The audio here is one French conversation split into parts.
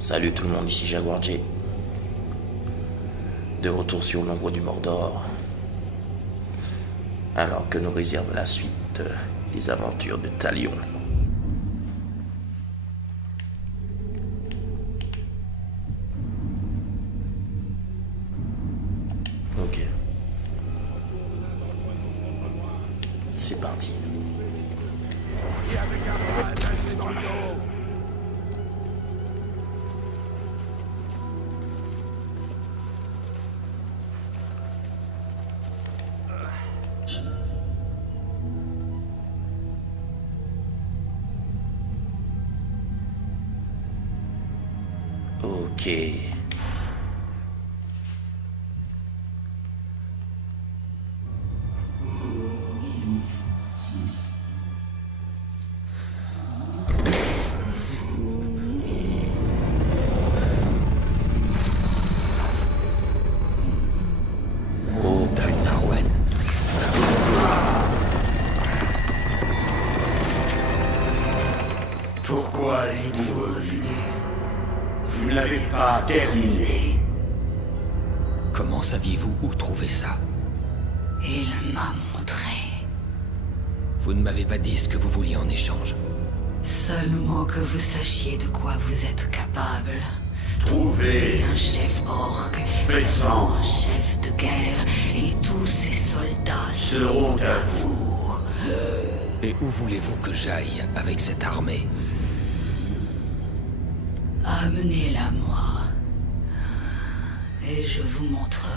Salut tout le monde, ici Jaguar J. De retour sur l'ombre du Mordor. Alors que nous réserve la suite des aventures de Talion. Ok. C'est parti. Ok. Oh, Narwen. Pourquoi êtes-vous revenu? Vous n'avez pas terminé. Comment saviez-vous où trouver ça? Il m'a montré. Vous ne m'avez pas dit ce que vous vouliez en échange. Seulement que vous sachiez de quoi vous êtes capable. Trouvez Un chef orc, Faisant. un chef de guerre, et tous ses soldats seront à vous. Et où voulez-vous que j'aille avec cette armée? Amenez-la moi. Et je vous montrerai.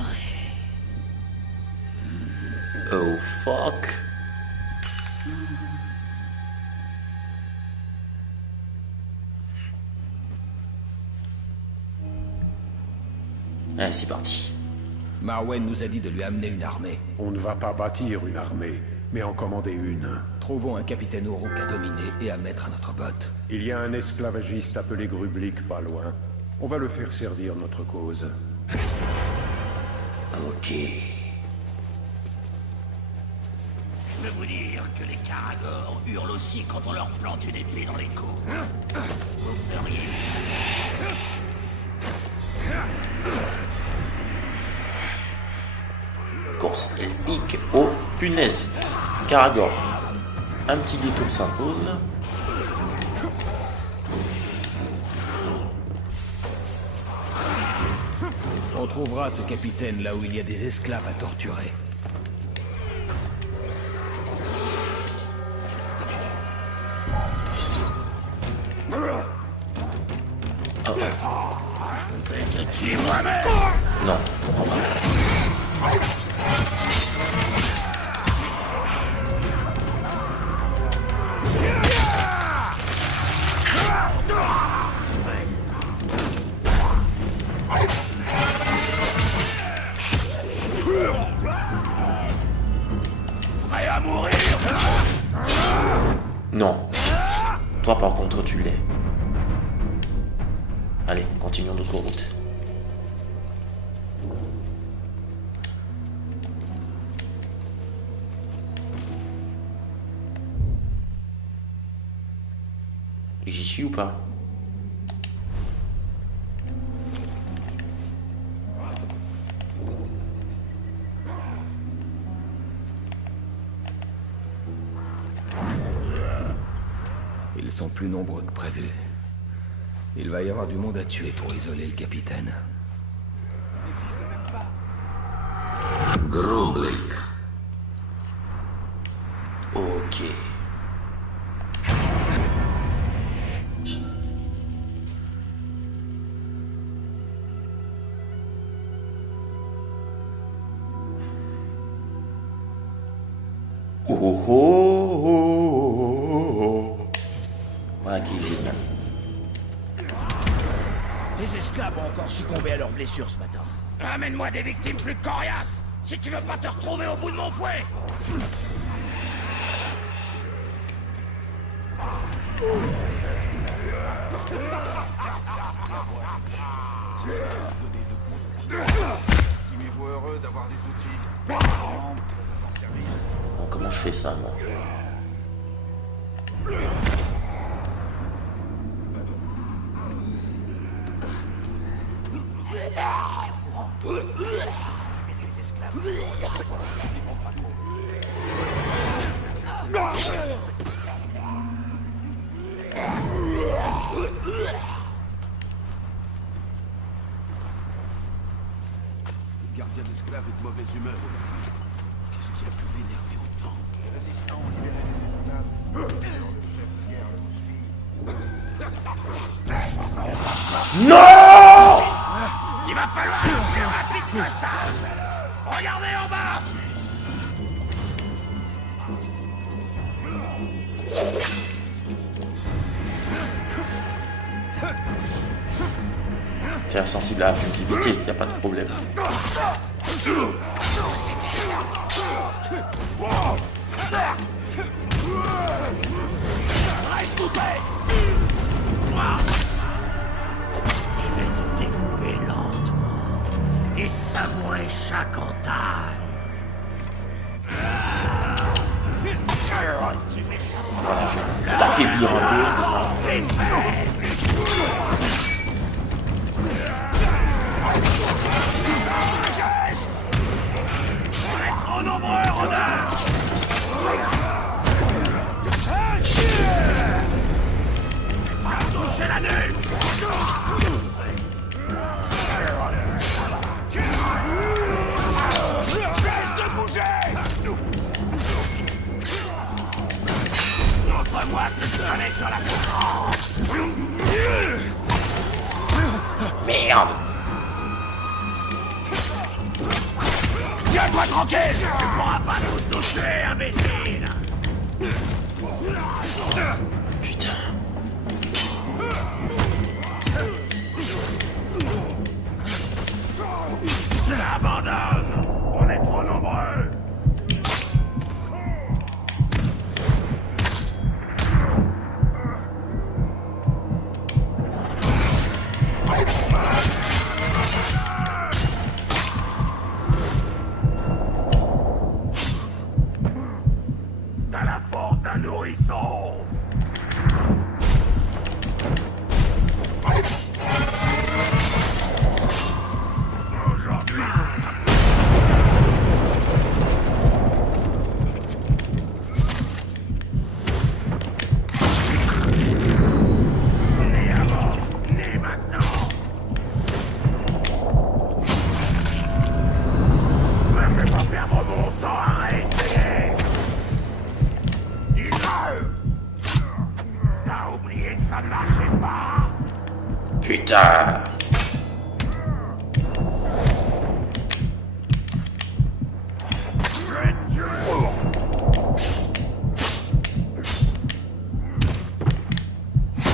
Oh fuck. Allez, c'est parti. Marwen nous a dit de lui amener une armée. On ne va pas bâtir une armée, mais en commander une. Trouvons un capitaine Uruk à dominer et à mettre à notre botte. Il y a un esclavagiste appelé Grublik pas loin. On va le faire servir notre cause. Ok. Je peux vous dire que les Caragors hurlent aussi quand on leur plante une épée dans les côtes. Vous feriez... Course elfique. Oh, punaise. Caragor. Un petit détour s'impose. On trouvera ce capitaine là où il y a des esclaves à torturer. Je tue moi-même. Non, on comprend pas. Prêt à mourir. Non. Toi par contre tu l'es. Allez, continuons notre route. J'y suis ou pas? Ils sont plus nombreux que prévu. Il va y avoir du monde à tuer pour isoler le capitaine. Grublik. Ok. Oh oh oh oh oh. Voilà qui est génial. Des esclaves ont encore succombé à leurs blessures ce matin. Amène-moi des victimes plus coriaces, si tu veux pas te retrouver au bout de mon fouet. Estimez-vous heureux d'avoir des outils pour vous en servir? Bon, comment je fais ça, moi? Le gardien d'esclaves est de mauvaise humeur aujourd'hui. Qu'est-ce qui a pu l'énerver autant? Les résistants ont libéré les esclaves. Non! Il va falloir plus rapide que ça. Regardez en bas. T'es insensible à la furtivité, y a pas de problème. Reste coupé. Je vais te découper lentement et savourer chaque entaille. Tu mets ça. Voilà, je vais t'affaiblir un peu. T'es faible. On est trop nombreux, Rodin. Touchez la nuque. Cesse de bouger. Montre-moi ce que tu connais sur la souffrance. Merde! Tiens-toi tranquille. Tu pourras pas tous nous tuer, imbécile. Putain. Abandonne. On est trop nombreux. T'as la force d'un nourrisson. Aujourd'hui. Né avant, né maintenant. Me fais pas perdre mon temps à réessayer. Dis-le. T'as oublié que ça ne marchait pas. Putain!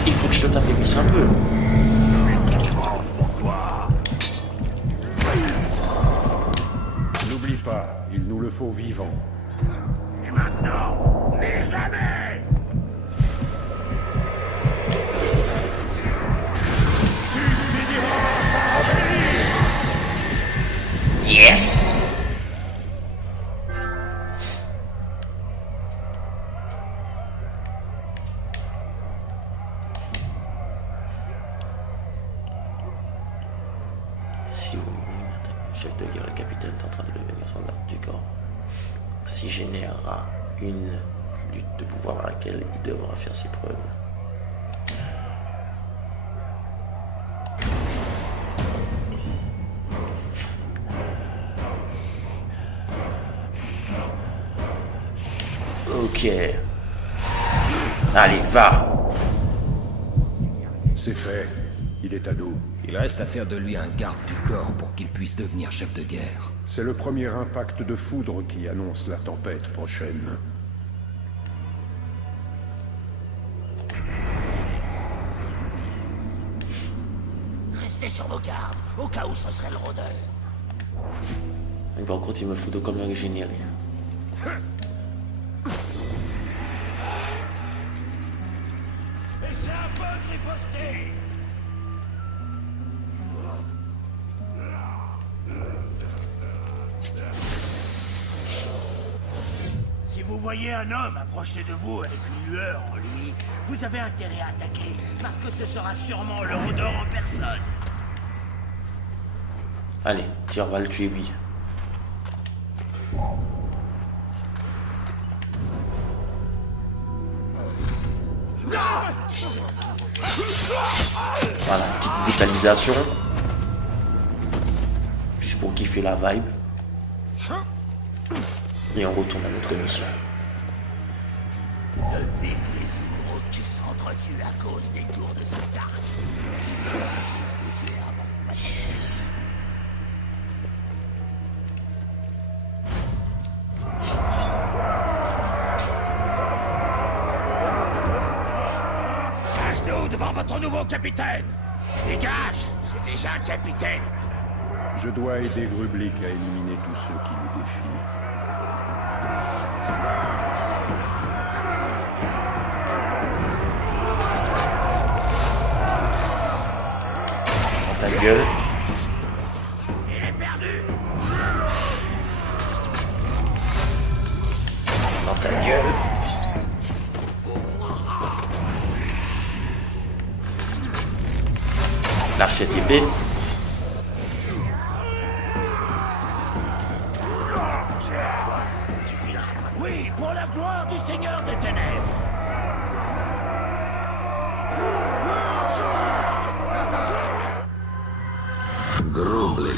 Il faut que je t'affaiblisse un peu. N'oublie pas, il nous le faut vivant. Et maintenant, n'est jamais. Yes! Si vous mourrez une attaque, le chef de guerre et capitaine est en train de devenir son garde du corps. Si générera une lutte de pouvoir dans laquelle il devra faire ses preuves. Ok. Allez, va. C'est fait. Il est à nous. Il reste à faire de lui un garde du corps pour qu'il puisse devenir chef de guerre. C'est le premier impact de foudre qui annonce la tempête prochaine. Restez sur vos gardes, au cas où ce serait le rôdeur. Mais par contre, il me fout de comme l'ingénierie. Laissez un peu de riposter. Si vous voyez un homme approcher de vous avec une lueur en lui, vous avez intérêt à attaquer, parce que ce sera sûrement le rôdeur en personne. Allez, tiens, on va le tuer, oui. Voilà, petite brutalisation. Juste pour kiffer la vibe. Et on retourne à notre mission. Depuis que les journaux qui s'entretuent à cause des tours de ce carte. Yes. À genoux devant votre nouveau capitaine. Dégage, c'est déjà un capitaine. Je dois aider Grublik à éliminer tous ceux qui nous défient. Dans ta gueule. Il est perdu. Dans ta gueule. L'archette épée. Tu fileras. Oui, pour la gloire du Seigneur des Ténèbres. Grublik.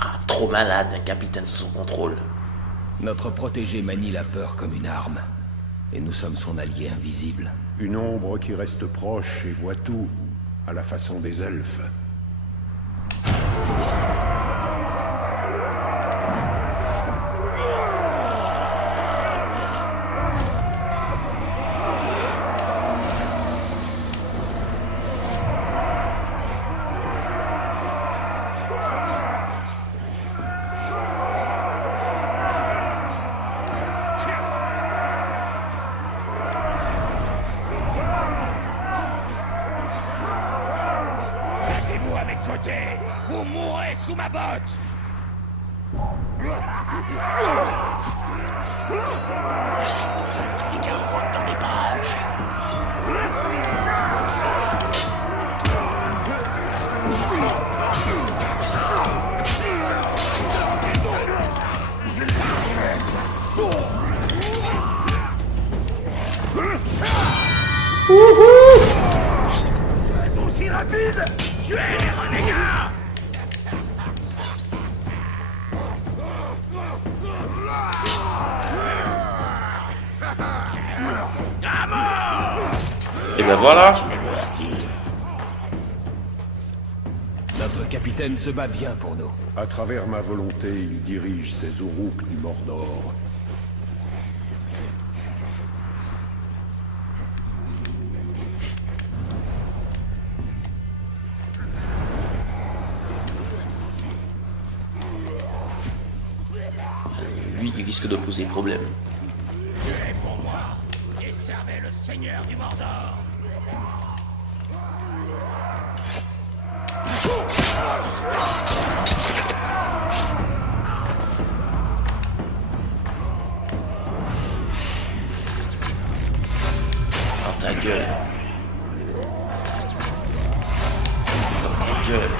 Ah, trop malade, un capitaine sous son contrôle. Notre protégé manie la peur comme une arme. Et nous sommes son allié invisible. Une ombre qui reste proche et voit tout, à la façon des elfes. Mettez-vous à mes côtés. Vous mourrez sous ma botte. Quelqu'un rentre dans mes parages. Aussi rapide. Tuez les renégats. À mort. Et ben voilà. Notre capitaine se bat bien pour nous. À travers ma volonté, il dirige ses Uruk du Mordor. Lui, il risque de poser problème. Tuez pour moi et servez le Seigneur du Mordor. Dans ta gueule. Dans ta gueule.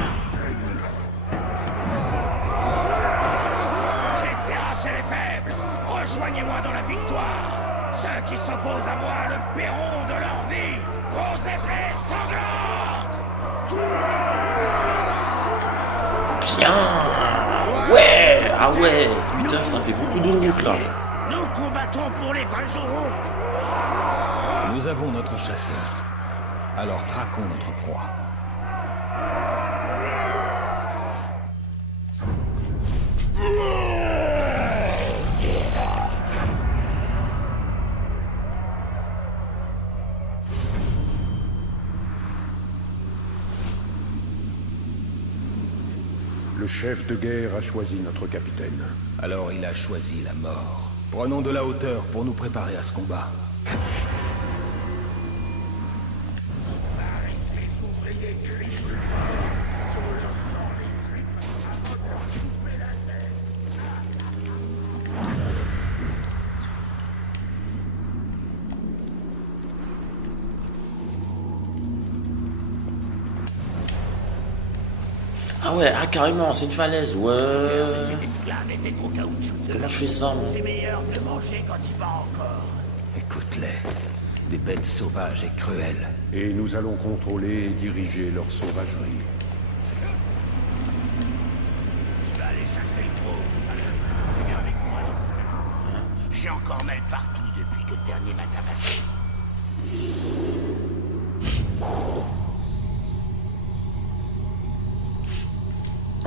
J'ai terrassé les faibles. Rejoignez-moi dans la victoire. Ceux qui s'opposent à moi le paieront de leur vie. Aux épées sanglantes. Bien. Ouais. Ah ouais. Putain, ça fait beaucoup de route là. Nous combattons pour les Valzuruk. Nous avons notre chasseur. Alors traquons notre proie. Le chef de guerre a choisi notre capitaine. Alors il a choisi la mort. Prenons de la hauteur pour nous préparer à ce combat. Ah ouais, ah carrément, c'est une falaise, ouais. L'esclave était trop caoutchouteux. Comment je fais ça, moi? C'est meilleur de manger quand il bat encore. Écoute-les. Des bêtes sauvages et cruelles. Et nous allons contrôler et diriger leur sauvagerie. Je vais aller chercher le gros. Viens avec moi. J'ai encore mal partout depuis que le dernier m'a tabassé.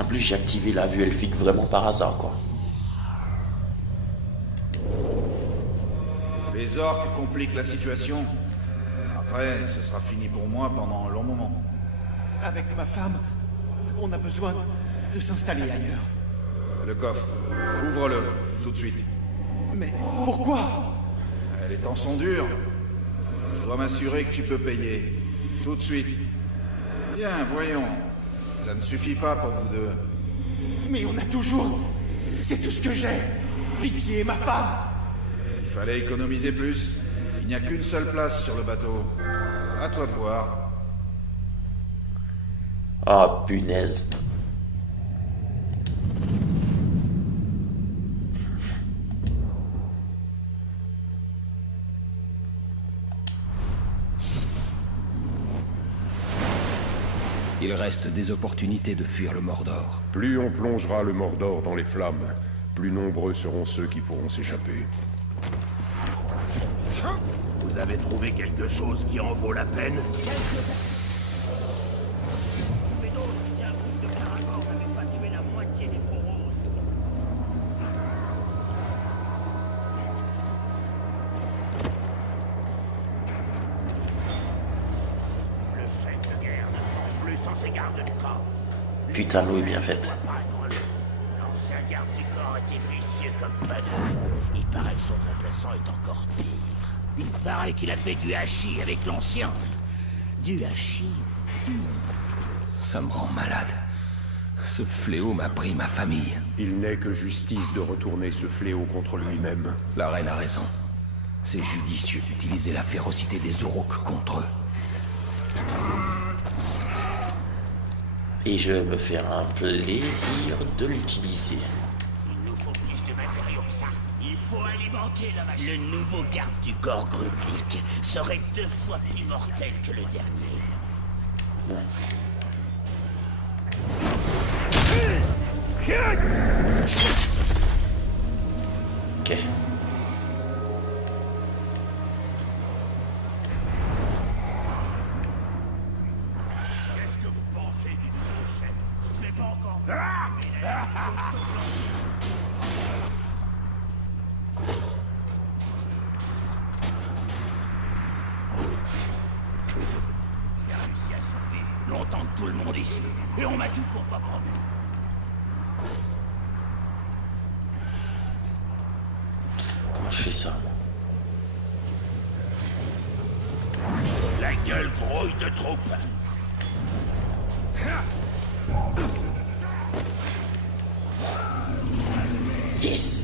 En plus, j'ai activé la vue elfique vraiment par hasard, quoi. Les orques compliquent la situation. Après, ce sera fini pour moi pendant un long moment. Avec ma femme, on a besoin de s'installer ailleurs. Le coffre, ouvre-le, tout de suite. Mais pourquoi? Les temps sont durs. Je dois m'assurer que tu peux payer. Tout de suite. Bien, voyons. Ça ne suffit pas pour vous deux. Mais on a toujours... C'est tout ce que j'ai. Pitié, ma femme. Il fallait économiser plus. Il n'y a qu'une seule place sur le bateau. À toi de voir. Ah, punaise. Il reste des opportunités de fuir le Mordor. Plus on plongera le Mordor dans les flammes, plus nombreux seront ceux qui pourront s'échapper. Vous avez trouvé quelque chose qui en vaut la peine? Mais non, si un groupe de caragors n'avait pas tué la moitié des Poros. Le chef de guerre ne sent plus sans ses gardes du corps. Putain, l'eau est bien faite. L'ancien garde du corps était vicieux comme pas deux. Il paraît que son remplaçant est encore pire. Il paraît qu'il a fait du hachis avec l'ancien. Du hachis. Ça me rend malade. Ce fléau m'a pris ma famille. Il n'est que justice de retourner ce fléau contre lui-même. La reine a raison. C'est judicieux d'utiliser la férocité des Aurochs contre eux. Et je vais me faire un plaisir de l'utiliser. Il nous faut plus de matériaux que ça. Il faut alimenter la machine. Le nouveau garde du corps Grublik serait 2 fois plus mortel que le dernier. Ok. Qu'est-ce que vous pensez du nouveau chef? Je l'ai pas encore vu. J'ai réussi à survivre plus longtemps que tout le monde ici. Et on m'a tout pour pas promis. Comment je fais ça, moi? La gueule grouille de troupe. Yes!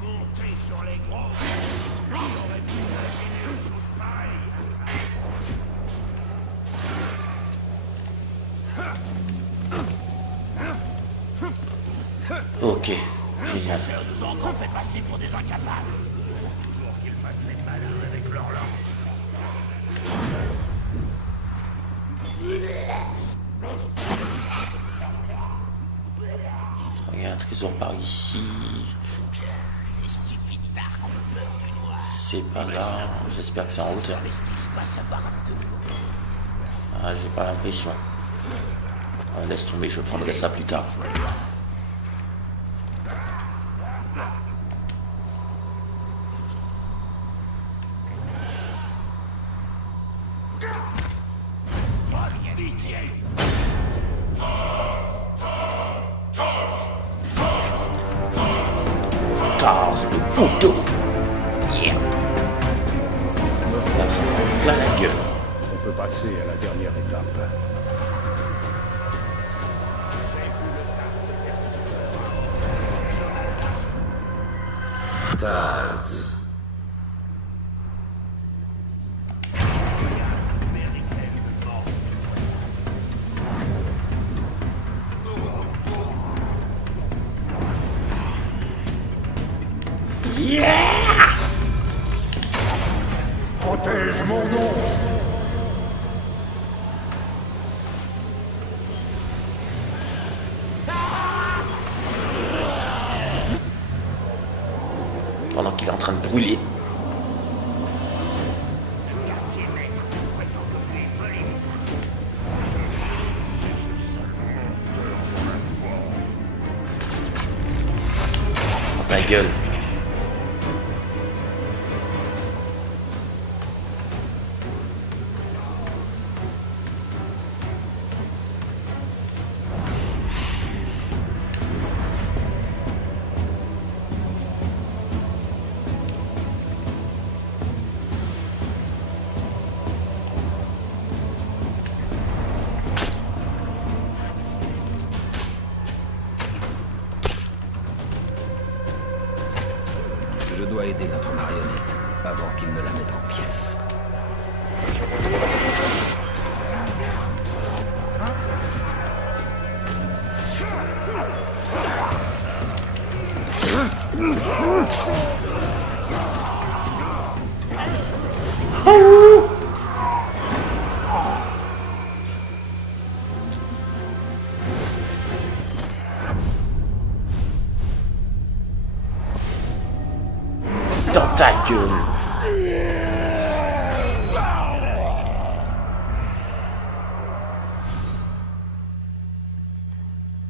Monter sur les gros. Qui aurait pu imaginer une chose pareille? Ok, Les génial. chasseurs nous ont encore fait passer pour des incapables. Toujours qu'ils fassent les malins avec leur lance. Regarde, trésor par ici. Ces stupides dards ont peur du noir. C'est pas là. J'espère que c'est en hauteur. Mais ce qui se passe à Barad-dûr. Ah, j'ai pas l'impression. Ah, laisse tomber, je prendrai ça plus tard. Pitié. Tars le poteau. Yeah. Là, ça me prend plein la gueule. On peut passer à la dernière étape. Tars. Protège mon nom. Pendant qu'il est en train de brûler. Oh, ta gueule. Je dois aider notre marionnette avant qu'il ne la mette en pièces. Dans ta gueule.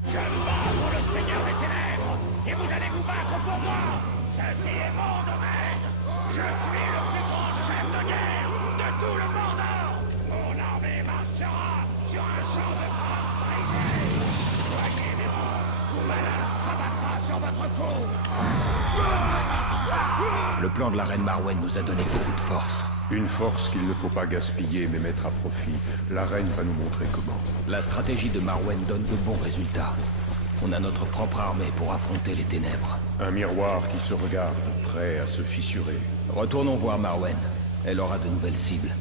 Je me bats pour le Seigneur des Ténèbres, et vous allez vous battre pour moi. Ceci est mon domaine. Je suis le plus grand chef de guerre de tout le monde. Mon armée marchera sur un champ de crâne brisé. Soyez vivants, ou malade s'abattra sur votre cou. Le plan de la reine Marwen nous a donné beaucoup de force. Une force qu'il ne faut pas gaspiller mais mettre à profit. La reine va nous montrer comment. La stratégie de Marwen donne de bons résultats. On a notre propre armée pour affronter les ténèbres. Un miroir qui se regarde, prêt à se fissurer. Retournons voir Marwen. Elle aura de nouvelles cibles.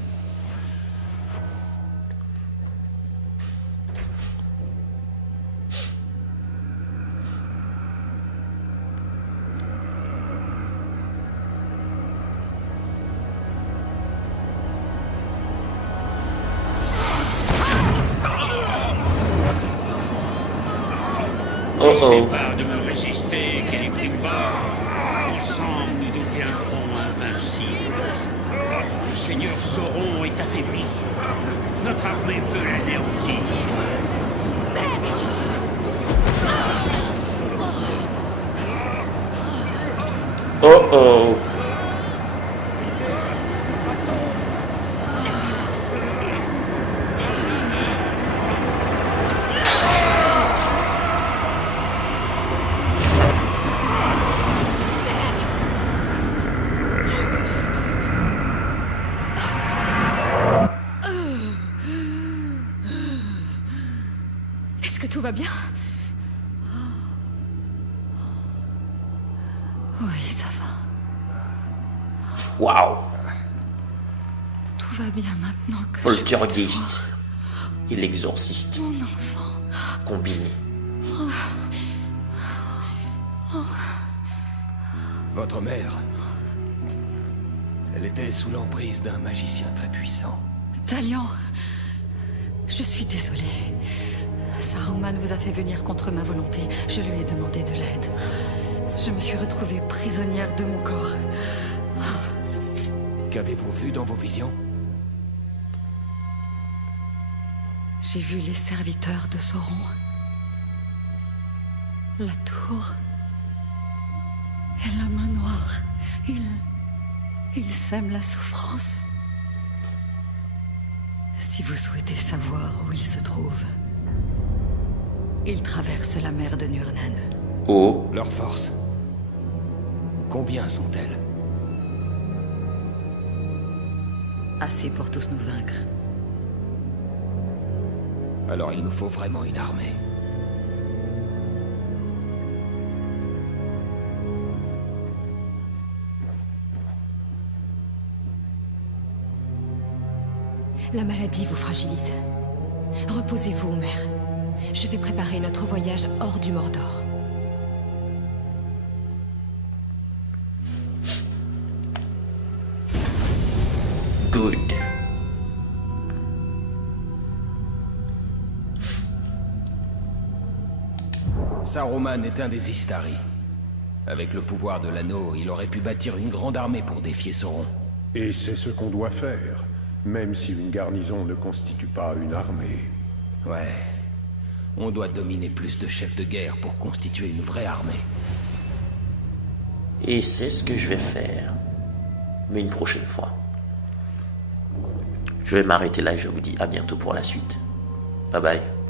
Oh oh. Pas de me résister, Celebrimbor. Ensemble, nous deviendrons invincibles. Le Seigneur Sauron est affaibli. Notre armée peut l'anéantir. Oh oh. Est-ce que tout va bien? Oui, ça va. Waouh. Tout va bien maintenant que... Poltergeist et l'exorciste Mon enfant. combinés. Votre mère... Elle était sous l'emprise d'un magicien très puissant. Talion, je suis désolée. Saruman vous a fait venir contre ma volonté. Je lui ai demandé de l'aide. Je me suis retrouvée prisonnière de mon corps. Qu'avez-vous vu dans vos visions? J'ai vu les serviteurs de Sauron. La tour. Et la main noire. Ils sèment la souffrance. Si vous souhaitez savoir où ils se trouvent, ils traversent la mer de Nurnan. Oh. Leurs forces. Combien sont-elles? Assez pour tous nous vaincre. Alors il nous faut vraiment une armée. La maladie vous fragilise. Reposez-vous, mère. Je vais préparer notre voyage hors du Mordor. good. Saruman est un des Istari. Avec le pouvoir de l'anneau, il aurait pu bâtir une grande armée pour défier Sauron. Et c'est ce qu'on doit faire, même si une garnison ne constitue pas une armée. Ouais. On doit dominer plus de chefs de guerre pour constituer une vraie armée. Et c'est ce que je vais faire. Mais une prochaine fois. Je vais m'arrêter là et je vous dis à bientôt pour la suite. Bye bye.